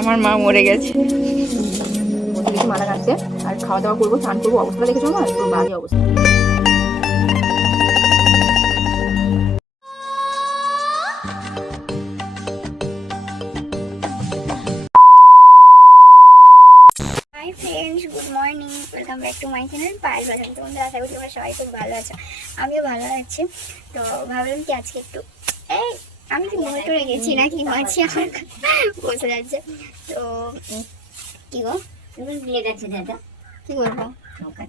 আমার মা মরে গেছে। মারা কাটছে আর খাওয়া দাওয়া করব, স্নান করব, অবস্থা দেখেছ আমার পুরো বাজে অবস্থা। গুড মর্নিং সবাই খুব ভালো আমিও ভালো আছি। তো ভাবলাম কি আজকে একটু, এই আমি কি মনে করে গেছি নাকি? মাছি আমার বসে যাচ্ছে। তো, কি গো? বিয়ে গেছে দাদা কি করব নৌকার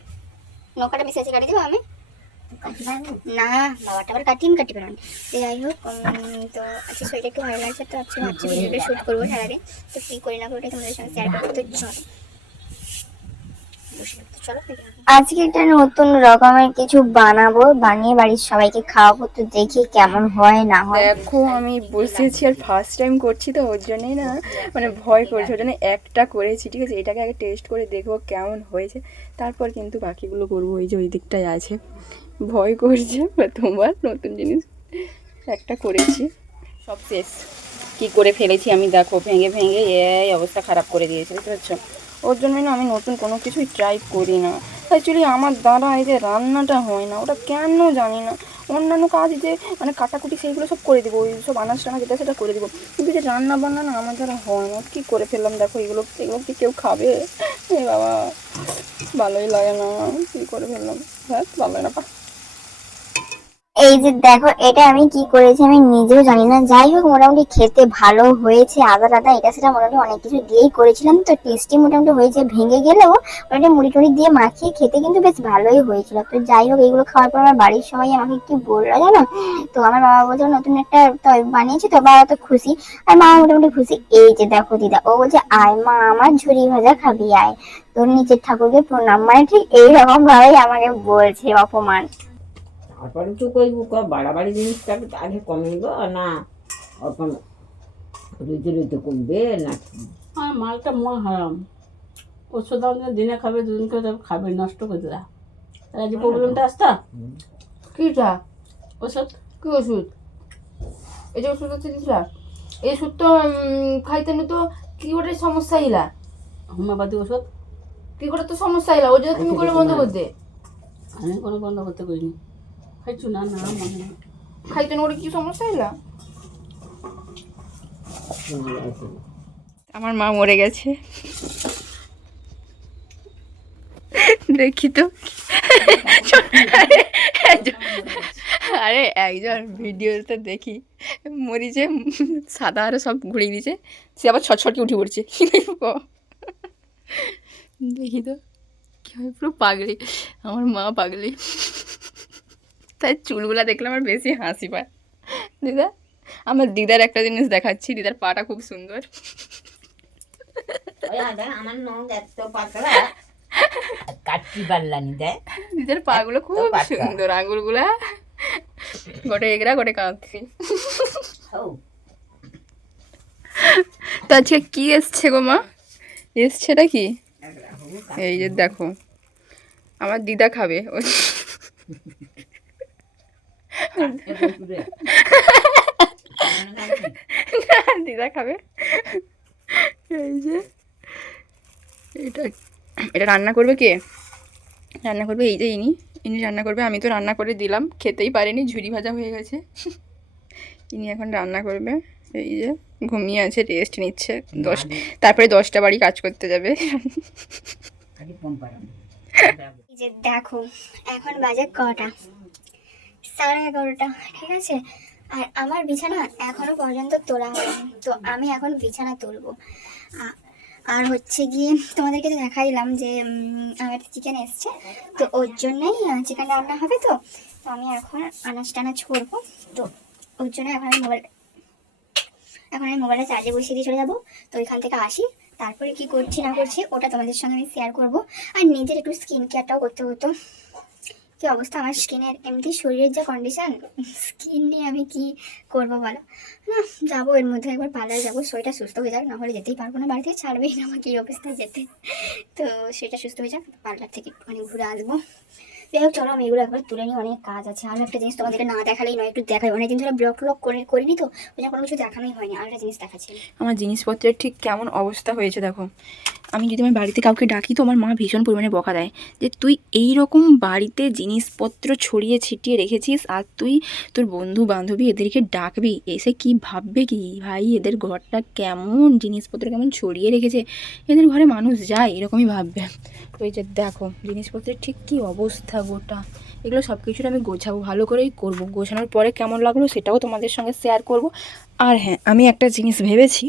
নৌকাটা মিশিয়েছি কাটি দেবো আমি? না, বাবাটা আবার কাটিয়ে কাটি পেলাম। যাই হোক তো আজকে শরীরটা একটু ভালো লাগছে, তো আজকে ভাবছি ভিডিওটা শ্যুট করব সারাদিন। তো কী করি না করি তোমাদের সঙ্গে শেয়ার করব। তো বসে যাব। তো চলো দেখে নাও। আজকে একটা নতুন রকমের কিছু বানাবো, বানিয়ে বাড়ির সবাইকে খাওয়াবো, তো দেখি কেমন হয়, না হয়। দেখো, আমি বসেছি আর ফার্স্ট টাইম করছি তো, ওর জন্যই না মানে ভয় করছে, ওর জন্য একটা করেছি, ঠিক আছে? এটাকে আগে টেস্ট করে দেখব কেমন হয়েছে। তারপর কিন্তু বাকিগুলো করব, ওই যে ওই দিকটায় আছে। ভয় করছে তোমার নতুন জিনিস একটা করেছি। সব শেষ। কী করে ফেলেছি আমি, দেখো, ভেঙে ভেঙে এই অবস্থা খারাপ করে দিয়েছে, বুঝতে পারছ? ওর জন্যই না আমি নতুন কোনো কিছুই ট্রাই করি না। অ্যাকচুয়ালি আমার দ্বারা এই যে রান্নাটা হয় না, ওটা কেন জানি না। অন্যান্য কাজ যে মানে কাটাকুটি সেইগুলো সব করে দেবো, ওই সব আনাজ টানা যেটা সেটা করে দেবো। কিন্তু যে রান্না বান্না না আমার দ্বারা হয় না, কী করে ফেললাম? দেখো এগুলো এগুলো কি কেউ খাবে? এ বাবা, ভালোই লাগে না, কী করে ফেললাম? হ্যাঁ ভালো লাগে না এই যে দেখো, এটা আমি কি করেছি আমি নিজেও জানি না। যাই হোক, মোটামুটি খেতে ভালো হয়েছে, আদা টাদা, এটা সেটা মোটামুটি অনেক কিছু দিয়েই করেছিলাম। তো টেস্টি মোটামুটি হয়েছে, ভেঙে গেলেও ওটা মুড়ি টুড়ি দিয়ে মাখিয়ে খেতে কিন্তু বেশ ভালোই হয়েছিল। তো যাই হোক, এগুলো খাওয়ার পর আমার বাড়ির সবাই আমাকে কি বলল, জানো? তো আমার বাবা বলছে, নতুন একটা বানিয়েছি তো, বাবা তো খুশি। আর মা মোটামুটি খুশি। এই যে দেখো দিদা, ও বলছে, আয় মা, আমার ঝুরি ভাজা খাবি, আয়। তোর নিচের ঠাকুরকে প্রণাম মানে ঠিক এইরকম ভাবেই আমাকে বলছে, অপমান। তারপরে তো করব ক বাড়াবাড়ি জিনিসটাকে আগে কমিব না এখন রুইতে রুইতে কমবে না? হ্যাঁ মালটা মহা হারাম। ওষুধ আমাদের দিনে খাবে দুদিন করে তারপর খাবে নষ্ট করে দেয় তাহলে যে প্রবলেমটা আসতা কিটা? ওষুধ? কি ওষুধ? এই যে ওষুধ হচ্ছে দিছিলা এই ওষুধ তো খাইতে নি তো কি করে সমস্যা ইলা। হোমিওপ্যাথি ওষুধ? কি করে তো সমস্যা ইলা ওই জন্য তুমি করে বন্ধ করতে আমি কোনো বন্ধ করতে করিনি। খাইছু না না মনে খাইতে নি কি সমস্যা ইলা আমার মা মরে গেছে। দেখি তো। আরে, একজন- আরে একজন ভিডিওতে দেখি। মরিছে সাদা আরও সব ঘুরিয়ে দিয়েছে সে আবার ছটছটকে উঠে পড়ছে। দেখি তো। কি হয় পুরো পাগলি। আমার মা পাগলি। তাই চুলগুলো দেখলে আমার বেশি হাসি পায়। দিদা আমার দিদার একটা জিনিস দেখাচ্ছি দিদার পাটা খুব সুন্দর। আমার নখ এত পাতলা। কাটতে পারলানি দেয় দিদার পাগুলো খুব সুন্দর আঙুলগুলা। গোটে এগরা গোটে কাঁদছি। তো আজকে কি এসছে গো মা? এসছেটা কি? এই যে দেখো আমার দিদা খাবে। দিদা খাবে এই যে এটা এটা রান্না করবে কে? রান্না করবে এই যে ইনি। ইনি রান্না করবে আমি তো রান্না করে দিলাম খেতেই পারিনি ঝুড়ি ভাজা হয়ে গেছে। ইনি এখন রান্না করবে এই যে ঘুমিয়ে আছে রেস্ট নিচ্ছে। দশ তারপরে দশটা বাড়ি কাজ করতে যাবে। খালি কম পারাম এই যে দেখো এখন বাজে কটা। সাড়ে এগারোটা ঠিক আছে? আর আমার বিছানা এখনও পর্যন্ত তোলা হয়নি তো আমি এখন বিছানা তুলবো। আর হচ্ছে গিয়ে তোমাদেরকে তো দেখাইলাম যে উম, আমার চিকেন এসছে তো ওর জন্যই চিকেন রান্না হবে তো তো আমি এখন আনাজ টানাজ করব তো ওর জন্য এখন আমি মোবাইল এখন আমি মোবাইলটা চার্জে বসিয়ে দিয়ে চলে যাব তো ওইখান থেকে আসি তারপরে কি করছি না করছি ওটা তোমাদের সঙ্গে আমি শেয়ার করব। আর নিজের একটু স্কিন কেয়ারটাও করতে হতো কি অবস্থা আমার স্কিনের? এমনি শরীরের যা কন্ডিশন স্কিন নিয়ে আমি কি করব বলো? না, যাব এর মধ্যে একবার পার্লার যাব, শরীরটা সুস্থ হয়ে যাক, নাহলে যেতেই পারব না। বাড়িতে ছাড়বেই না আমাকে এই অবস্থায় যেতে। তো সেটা সুস্থ হয়ে যাক পার্লার থেকে অনেক ঘুরে আসব। যাই হোক, চলো, আমি এগুলো একবার তুলে নিই, অনেক কাজ আছে। আর একটা জিনিস তোমাদেরকে না দেখালেই নয়, একটু দেখাই। অনেকদিন ধরে ব্লক ট্লক করে, করিনি তো, ওই জন্য কোনো কিছু দেখানোই হয়নি। আর একটা জিনিস দেখাচ্ছি। আমার জিনিসপত্রের ঠিক কেমন অবস্থা হয়েছে দেখো। আমি যদি আমার বাড়িতে কাউকে ডাকি তো আমার মা ভীষণ পরিমাণে বকা দেয় যে, তুই এই রকম বাড়িতে জিনিসপত্র ছড়িয়ে ছিটিয়ে রেখেছিস আর তুই তোর বন্ধু বান্ধবী এদেরকে ডাকবি? এসে কি ভাববে কি? ভাই, এদের ঘরটা কেমন? জিনিসপত্র কেমন ছড়িয়ে রেখেছে? এদের ঘরে মানুষ যায়, এরকমই ভাববে। এই যে দেখো, জিনিসপত্রের ঠিক কী অবস্থা? গোটা এগুলো সব কিছুর আমি গোছাবো, ভালো করেই করব। গোছানোর পরে কেমন লাগল সেটাও তোমাদের সঙ্গে শেয়ার করব। আর হ্যাঁ আমি একটা জিনিস ভেবেছি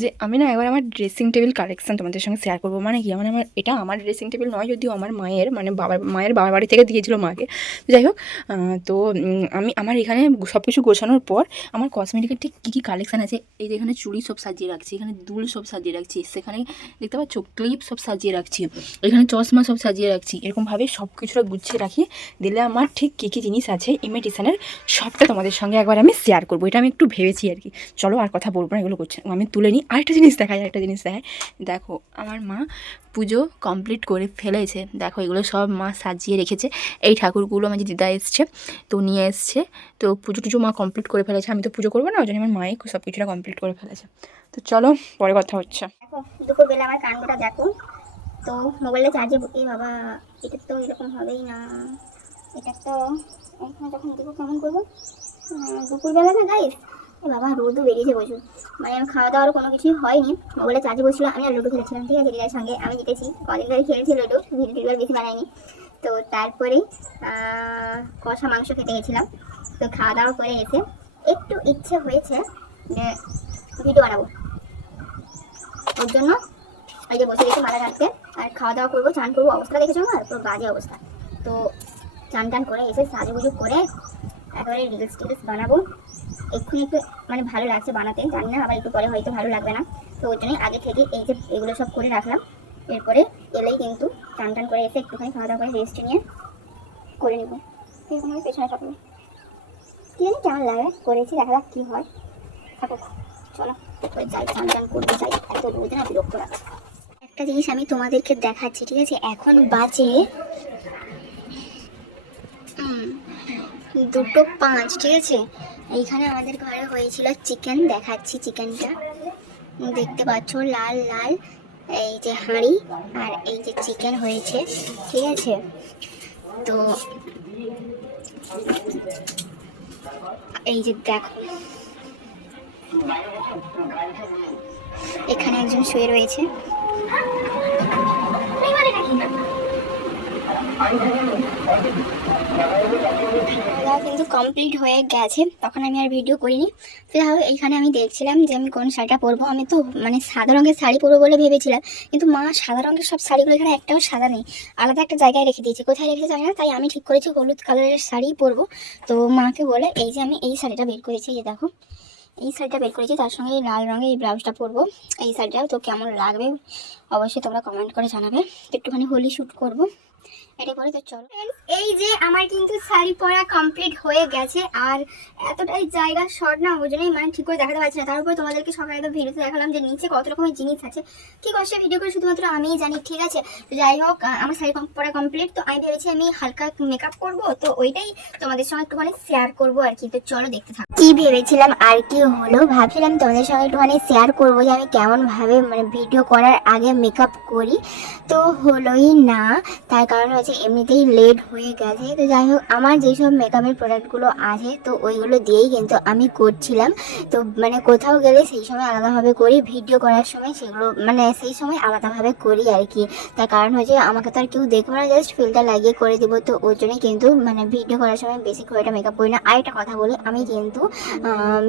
যে আমি না একবার আমার ড্রেসিং টেবিল কালেকশন তোমাদের সঙ্গে শেয়ার করব। মানে কি? মানে আমার, এটা আমার ড্রেসিং টেবিল নয়, যদিও আমার মায়ের মানে বাবার, মায়ের বাবার বাড়ি থেকে দিয়েছিল মাকে। যাই হোক তো আমি, আমার এখানে সব কিছু গোছানোর পর আমার কসমেটিকের ঠিক কী কী কালেকশান আছে? এই এখানে চুড়ি সব সাজিয়ে রাখছি, এখানে দুল সব সাজিয়ে রাখছি, সেখানে দেখতে পাচ্ছ ক্লিপ সব সাজিয়ে রাখছি, এখানে চশমা সব সাজিয়ে রাখছি, এরকমভাবে সব কিছুটা গুছিয়ে রাখি। দিলে আমার ঠিক কী কী জিনিস আছে ইমিটেশনের সবটা তোমাদের সঙ্গে একবার আমি শেয়ার করব। এটা আমি একটু ভেবেছি আর কি। চলো আর কথা বলব না, এগুলো করছে আমি তুলে নিই। আরেকটা জিনিস দেখাই, আরেকটা জিনিস দেখাই। দেখো, আমার মা পুজো কমপ্লিট করে ফেলেছে। দেখো, এগুলো সব মা সাজিয়ে রেখেছে। এই ঠাকুরগুলো আমার যে দিদা এসছে, তো নিয়ে এসছে। তো পুজো টুজো মা কমপ্লিট করে ফেলেছে। আমি তো পুজো করব না, ওই জন্য আমার মাই সব কিছুটা কমপ্লিট করে ফেলেছে। তো চলো, পরে কথা হচ্ছে। দুপুরবেলা আমার কাণ্ডটা দেখো। তো মোবাইলে চার্জে এই বাবা, এটা তো এরকম হবেই না। এটা তো, এখানে যখন দেবো কেমন করব? দুপুরবেলা না গাইস বাবা রোদও বেরিয়েছে প্রচুর। মানে আমি খাওয়া দাওয়ার কোনো কিছুই হয়নি। মোবাইলে চার্জে বসছিলাম আমি আর লুডো খেলেছিলাম, ঠিক আছে দিদার সঙ্গে আমি জিতেছি। কদিন ধরে খেলেছি লুডো ভিডিও বেশি বানাইনি তো তারপরে কষা মাংস খেতে গেছিলাম। তো খাওয়া দাওয়া করে এসে একটু ইচ্ছে হয়েছে যে ভিডিও বানাবো। ওর জন্য এই যে বসে গেছি মালা রাখতে আর খাওয়া দাওয়া করব, চান করব, অবস্থা দেখেছ না? পুরো বাজে অবস্থা। তো চান টান করে এসে সাজুগুজু করে একেবারে রিলস টিলস বানাবো। এক্ষুনি একটু মানে ভালো লাগছে বানাতে। জানি না, আবার একটু পরে হয়তো ভালো লাগবে না। তো ওই জন্যই আগে থেকে এই যে এগুলো সব করে রাখলাম। এরপরে এলেই কিন্তু টান টান করে এসে একটুখানি খাওয়া দাওয়া করে রেস্ট নিয়ে করে নেব। এরকম ভাবে পেছনে থাকবে কি জানি কেমন লাগে, করেছি, দেখা যাক কী হয়। থাকুক, চলো ওই যাই, চান টান করতে চাই এত রোদে না বিরক্ত লাগছে। একটা জিনিস আমি তোমাদেরকে দেখাচ্ছি, ঠিক আছে? এখন বাজে দুটো পাঁচ, ঠিক আছে? এইখানে আমাদের ঘরে হয়েছিল চিকেন দেখাচ্ছি চিকেনটা দেখতে পাচ্ছ, লাল লাল, এই যে হাঁড়ি আর এই যে চিকেন হয়েছে, ঠিক আছে? তো এই যে দেখো, এখানে একজন শুয়ে রয়েছে। কিন্তু কমপ্লিট হয়ে গেছে। তখন আমি আর ভিডিও করিনি। তো যাই এইখানে আমি দেখছিলাম যে আমি কোন শাড়িটা পরবো। আমি তো মানে সাদা রঙের শাড়ি পরবো বলে ভেবেছিলাম। কিন্তু মা, সাদা রঙের সব শাড়িগুলো এখানে একটাও সাদা নেই। আলাদা একটা জায়গায় রেখে দিয়েছে। কোথায় রেখেছে জানি না, তাই আমি ঠিক করেছি হলুদ কালারের শাড়ি পরবো। তো মাকে বলে, এই যে আমি এই শাড়িটা বের করেছি যে দেখো, এই শাড়িটা বের করেছি, তার সঙ্গে লাল রঙের এই ব্লাউজটা পরবো। এই শাড়িটা তো কেমন লাগবে, অবশ্যই তোমরা কমেন্ট করে জানাবে। একটুখানি হোলি শ্যুট করব। এটা তো চলো। এই যে আমার কিন্তু শাড়ি পরা কমপ্লিট হয়ে গেছে, আর এতটাই জায়গা শর্ট না, ওই জন্যই মানে ঠিক করে দেখাতে পারছি না। তার উপরে তোমাদেরকে সকালে একদম ভিডিওতে দেখালাম যে নিচে কত রকমের জিনিস আছে। কি করছে ভিডিও করে শুধুমাত্র আমিই জানি, ঠিক আছে? তো যাই হোক আমার শাড়ি পরা কমপ্লিট তো আমি ভেবেছি আমি হালকা মেকআপ করব, তো ওইটাই তোমাদের সঙ্গে একটুখানি শেয়ার করব আর কি। তো চলো দেখতে থাকো। কি ভেবেছিলাম আর কি হলো, ভাবছিলাম তোমাদের সঙ্গে একটুখানি শেয়ার করব যে আমি কেমন ভাবে মানে ভিডিও করার আগে মেকআপ করি। তো হলোই না, তার কারণ হচ্ছে এমনিতেই লেট হয়ে গেছে। তো যাই হোক, আমার যেসব মেকআপের প্রোডাক্টগুলো আছে, তো ওইগুলো দিয়েই কিন্তু আমি করছিলাম। তো মানে কোথাও গেলে সেই সময় আলাদাভাবে করি ভিডিও করার সময় সেগুলো মানে সেই সময় আলাদাভাবে করি আর কি। তার কারণ হচ্ছে, আমাকে তো আর কেউ দেখব না জাস্ট ফিল্টার লাগিয়ে করে দেবো। তো ওর জন্যই কিন্তু মানে ভিডিও করার সময় বেশি করে একটা মেকআপ করি না। আর একটা কথা বলি, আমি কিন্তু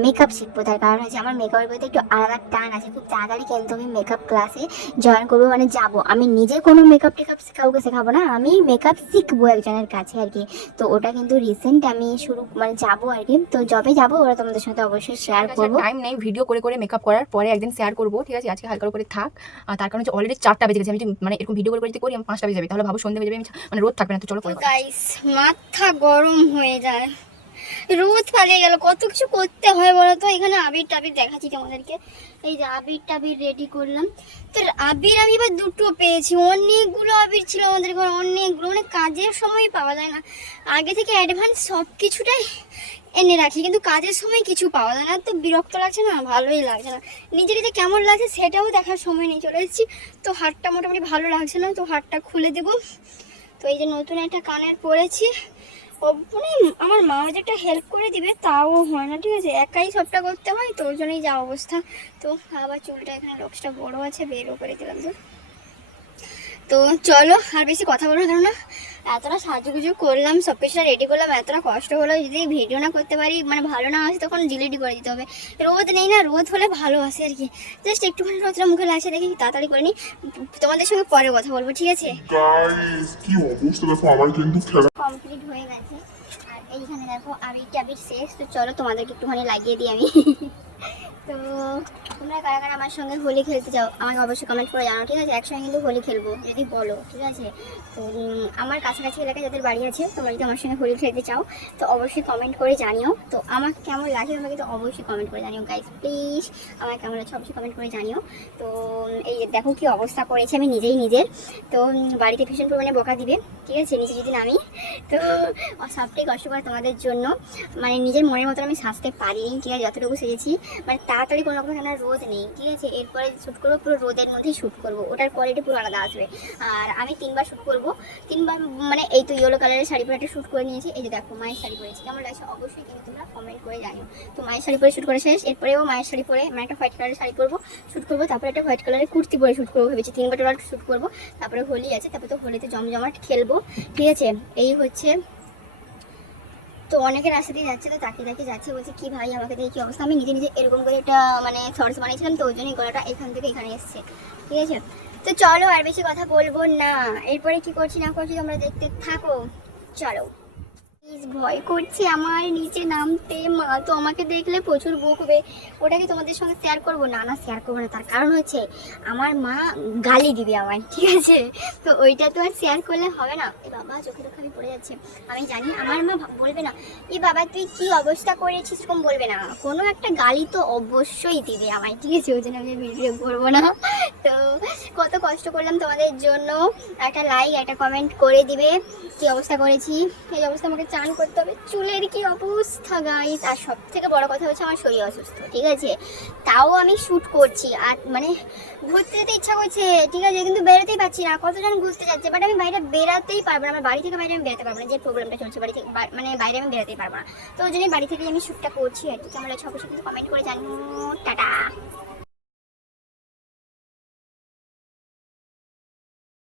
মেকআপ শিখব। তার কারণ হচ্ছে, আমার মেকআপের প্রতি একটু আলাদা টান আছে। খুব তাড়াতাড়ি কিন্তু আমি মেকআপ ক্লাসে জয়েন করব মানে যাব। আমি নিজে কোনো মেকআপ টেকআপ কাউকে শেখাবো না, আমি মেকআপ শিখব একজনের কাছে আর কি। তো ওটা কিন্তু রিসেন্ট আমি শুরু মানে যাব আর কি। তো যবে যাব ওরা তোমাদের সাথে অবশ্যই শেয়ার করব। টাইম নেই ভিডিও করে করে মেকআপ করার পরে একদিন শেয়ার করব ঠিক আছে? আজকে হালকা করে থাক। আর তার কারণে অলরেডি চারটা বেজে গেছে। আমি মানে এরকম ভিডিও করে করে যদি করি আমি পাঁচটা বেজে যাবে। তাহলে ভাবো সন্ধ্যে বেজে যাবে আমি মানে রোদ থাকবে না তো চলো পরে মাথা গরম হয়ে যায়। রোদ পালিয়ে গেল, কত কিছু করতে হয় বলো তো? এখানে আবির টাবির দেখাচ্ছি তোমাদেরকে। এই যে আবির টাবির রেডি করলাম। তো আবির, আমি এবার দুটো পেয়েছি। অনেকগুলো আবির ছিল আমাদের ঘরে, অনেকগুলো। মানে কাজের সময় পাওয়া যায় না। আগে থেকে অ্যাডভান্স সব কিছুটাই এনে রাখি, কিন্তু কাজের সময় কিছু পাওয়া যায় না। তো বিরক্ত লাগছে না? ভালোই লাগছে না। নিজে নিজে কেমন লাগছে সেটাও দেখার সময় নেই। চলে এসেছি। তো হাটটা মোটামুটি ভালো লাগছে না, তো হাটটা খুলে দেবো। তো এই যে নতুন একটা কানের পরেছি। মানে আমার মা যে একটা হেল্প করে দিবে, তাও হয় না, ঠিক আছে? একাই সবটা করতে হয়, তো ওই জন্যই যা অবস্থা। তো আবার চুলটা এখানে লক্সটা বড় আছে বেরও করে দিলাম তো। তো চলো, আর বেশি কথা বলো না। এতটা সাজুগুজু করলাম সব কিছুটা রেডি করলাম এতটা কষ্ট হলো যদি ভিডিও না করতে পারি মানে ভালো না আসে তখন ডিলিটই করে দিতে হবে। রোদ নেই না রোদ হলে ভালো আসে আর কি। জাস্ট একটুখানি রোদটা মুখে লাগছে দেখি তাড়াতাড়ি করে নিই তোমাদের সঙ্গে পরে কথা বলব ঠিক আছে? গাইস কি অবস্থা? দেখো আমার কিন্তু কমপ্লিট হয়ে গেছে। আর এইখানে দেখো আবির টাবির শেষ। তো চলো তোমাদেরকে একটুখানি লাগিয়ে দিই আমি। তো তোমরা কারা কারা আমার সঙ্গে হোলি খেলতে চাও, আমাকে অবশ্যই কমেন্ট করে জানাও। ঠিক আছে? একসঙ্গে কিন্তু হোলি খেলব, যদি বলো, ঠিক আছে? তো আমার কাছাকাছি এলাকায় যাদের বাড়ি আছে, তোমরা যদি আমার সঙ্গে হোলি খেলতে চাও, তো অবশ্যই কমেন্ট করে জানিও। তো আমাকে কেমন লাগে তোমরা কিন্তু অবশ্যই কমেন্ট করে জানিও। গাইস প্লিজ আমার কেমন লাগছে অবশ্যই কমেন্ট করে জানিও। তো এই দেখো কি অবস্থা করেছে আমি নিজেই নিজের। তো বাড়িতে ভীষণ পরিমাণে বকা দিবে, ঠিক আছে? নিচে যদি নামি। তো সবটাই কষ্ট করে তোমাদের জন্য মানে নিজের মনের মতন আমি সাজতে পারিনি, ঠিক আছে? যতটুকু সেজেছি। মানে তাড়াতাড়ি কোনো রকম এখানে রোদ নেই, ঠিক আছে? এরপরে শ্যুট করব, পুরো রোদের মধ্যেই শ্যুট করব। ওটার কোয়ালিটি পুরো আলাদা আসবে। আর আমি তিনবার শ্যুট করব। তিনবার মানে এই তো ইয়েলো কালারের শাড়ি পরে একটা শ্যুট করে নিয়েছি। এই যে দেখো, মায়ের শাড়ি পরেছি। কেমন লাগছে? অবশ্যই কিন্তু তোমরা কমেন্ট করে জানিও। তো মায়ের শাড়ি পরে শ্যুট করে শেষ। এরপরেও মায়ের শাড়ি পরে মানে একটা হোয়াইট কালারের শাড়ি পরবো শ্যুট করব। তারপরে একটা হোয়াইট কালারের কুর্তি পরে শ্যুট করব ভেবেছি। তিনবার টোটাল শ্যুট করব। তারপরে হোলি আছে। তারপরে তো হোলিতে জমজমাট খেলব। ঠিক আছে? এই হচ্ছে তো অনেকে রাস্তা দিয়ে যাচ্ছে, তো তাকে তাকিয়ে যাচ্ছে, বলছে, কি ভাই, আমাকে দেখে কি অবস্থা? আমি নিজে নিজে এরকম করে একটা মানে শর্টস বানিয়েছিলাম, তো ওই জন্যই গলাটা এখান থেকে এখানে এসছে, ঠিক আছে? তো চলো, আর বেশি কথা বলব না। এরপরে কি করছি, না করছি, তোমরা দেখতে থাকো। চলো। ভয় করছে, আমার নিচে নামতে, মা তো আমাকে দেখলে প্রচুর বকবে। ওটাকে তোমাদের সঙ্গে শেয়ার করব। না না শেয়ার করব না, তার কারণ হচ্ছে আমার মা গালি দিবে আমায়, ঠিক আছে? তো ওইটা তো আর শেয়ার করলে হবে না। এ বাবা চোখে চোখে আমি পড়ে যাচ্ছে। আমি জানি, আমার মা বলবে না, এ বাবা, তুই কি অবস্থা করেছিস? কম বলবে না। কোনো একটা গালি তো অবশ্যই দিবে আমায়, ঠিক আছে? ওই জন্য আমি ভিডিও করব না। তো কত কষ্ট করলাম তোমাদের জন্য। একটা লাইক একটা কমেন্ট করে দিবে। কি অবস্থা করেছি? এই অবস্থা আমাকে চান করতে হবে। চুলের কি অবস্থা গাইস আর সব থেকে বড় কথা হচ্ছে আমার শরীর অসুস্থ, ঠিক আছে? তাও আমি শ্যুট করছি, আর মানে ঘুরতে যেতে ইচ্ছা করছে, ঠিক আছে? কিন্তু বেরোতেই পারছি না, কতজন ঘুরতে যাচ্ছে? বাট আমি বাইরে বেরাতেই পারব না, আমার বাড়ি থেকে বাইরে আমি বেরোতে পারব না, যে প্রবলেমটা চলছে, বাড়ি থেকে মানে বাইরে আমি বেরোতেই পারব না। তো ওই জন্যই বাড়ি থেকে আমি শ্যুটটা করছি আর কি। কেমন লাগছে অবশ্যই কিন্তু কমেন্ট করে জানো টাটা!